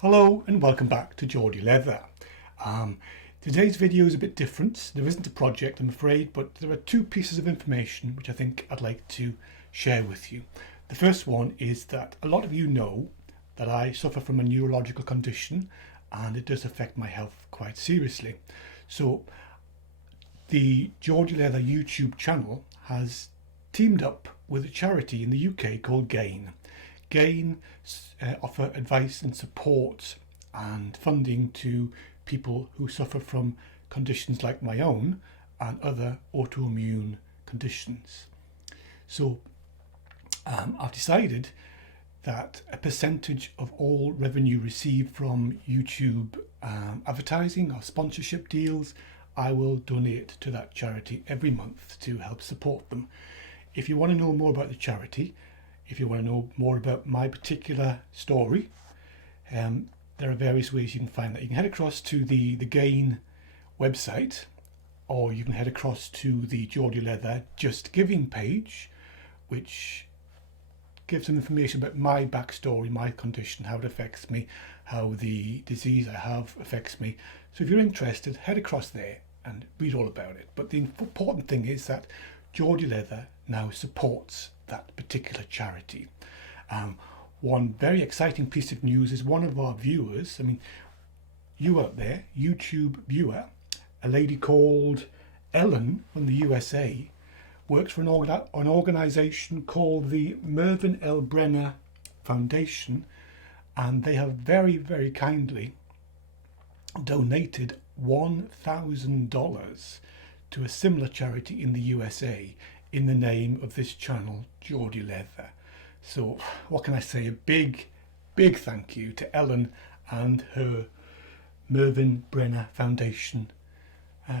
Hello and welcome back to Geordie Leather. Today's video is a bit different. There isn't a project, I'm afraid, but there are two pieces of information which I think I'd like to share with you. The first one is that a lot of you know that I suffer from a neurological condition and it does affect my health quite seriously. So the Geordie Leather YouTube channel has teamed up with a charity in the UK called 𝐒𝐮. 𝐒𝐮 offer advice and support and funding to people who suffer from conditions like my own and other autoimmune conditions. So I've decided that a percentage of all revenue received from YouTube advertising or sponsorship deals, I will donate to that charity every month to help support them. If you want to know more about the charity, if you want to know more about my particular story, there are various ways you can find that. You can head across to the 𝐒𝐮 website, or you can head across to the Geordie Leather Just Giving page, which gives some information about my backstory, my condition, how it affects me, how the disease I have affects me. So if you're interested, head across there and read all about it. But the important thing is that Geordie Leather now supports that particular charity. One very exciting piece of news is one of our viewers, you out there, YouTube viewer, a lady called Ellen from the USA, works for an organization called the Mervyn L. Brenner Foundation, and they have very, very kindly donated $1,000 to a similar charity in the USA in the name of this channel, Geordie Leather. So what can I say? A big thank you to Ellen and her Mervyn Brenner Foundation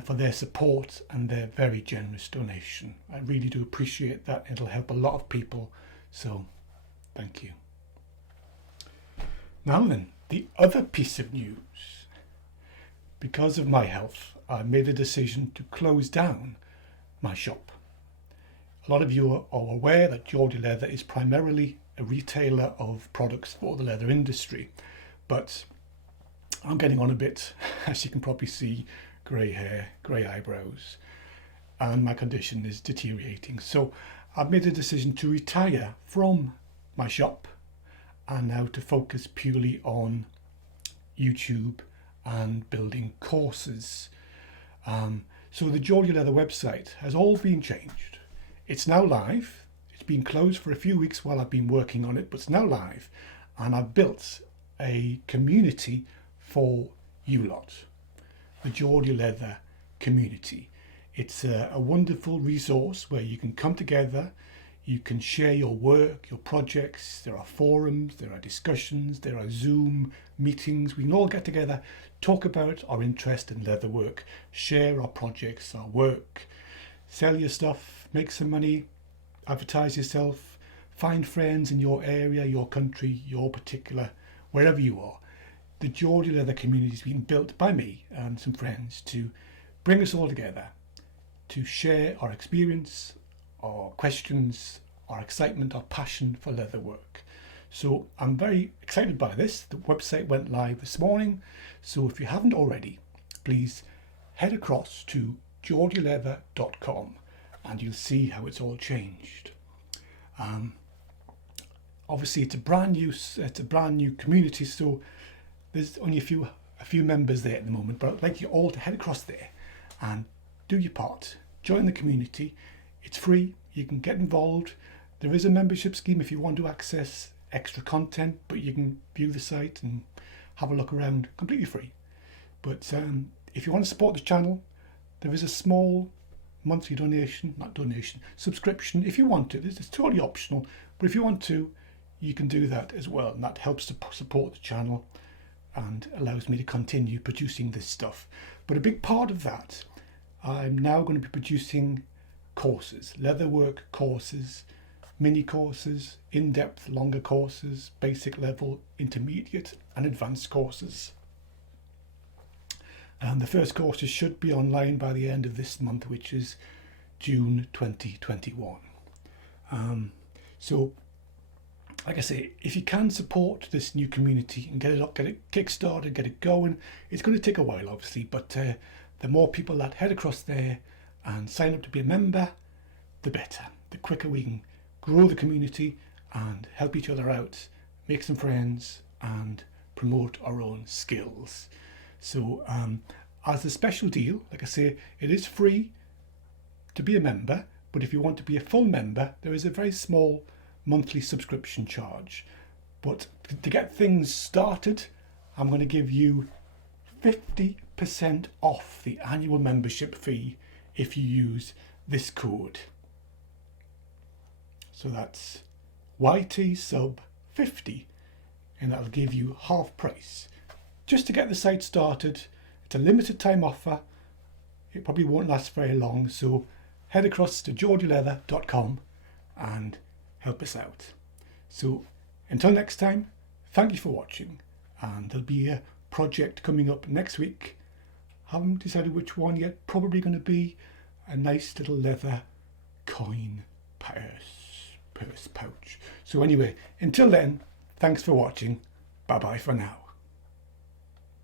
for their support and their very generous donation. I really do appreciate that. It'll help a lot of people, so thank you. Now then, the other piece of news. Because of my health, I made a decision to close down my shop. A lot of you are aware that Geordie Leather is primarily a retailer of products for the leather industry, but I'm getting on a bit, as you can probably see, grey hair, grey eyebrows, and my condition is deteriorating. So I've made a decision to retire from my shop and now to focus purely on YouTube and building courses. So the Geordie Leather website has all been changed. It's now live. It's been closed for a few weeks while I've been working on it, but it's now live, and I've built a community for you lot, the Geordie Leather community. It's a wonderful resource where you can come together, you can share your work, your projects. There are forums, there are discussions, there are Zoom meetings. We can all get together, talk about our interest in leatherwork, share our projects, our work, sell your stuff, make some money, advertise yourself, find friends in your area, your country, your particular, wherever you are. The Geordie Leather community has been built by me and some friends to bring us all together, to share our experience, our questions, our excitement, our passion for leatherwork. So I'm very excited by this. The website went live this morning. So if you haven't already, please head across to geordieleather.com and you'll see how it's all changed. Obviously it's a brand new community, so there's only a few members there at the moment, but I'd like you all to head across there and do your part. Join the community. It's free. You can get involved. There is a membership scheme if you want to access extra content, but you can view the site and have a look around completely free. But if you want to support the channel, there is a small monthly subscription if you want to. It's totally optional, but if you want to, you can do that as well, and that helps to support the channel and allows me to continue producing this stuff. But a big part of that, I'm now going to be producing courses, leatherwork courses, mini courses, in-depth longer courses, basic level, intermediate and advanced courses. And the first courses should be online by the end of this month, which is June 2021. So like I say, if you can support this new community and get it up, get it kickstarted, get it going, it's going to take a while, obviously, but the more people that head across there and sign up to be a member, the better. The quicker we can grow the community and help each other out, make some friends and promote our own skills. So as a special deal, like I say, it is free to be a member, but if you want to be a full member, there is a very small monthly subscription charge. But to get things started, I'm going to give you 50% off the annual membership fee if you use this code. So that's YTSUB50, and that'll give you half price. Just to get the site started, it's a limited time offer. It probably won't last very long, so head across to geordieleather.com and help us out. So until next time, thank you for watching, and there'll be a project coming up next week. Haven't decided which one yet. Probably going to be a nice little leather coin purse pouch. So anyway, until then, thanks for watching. Bye bye for now.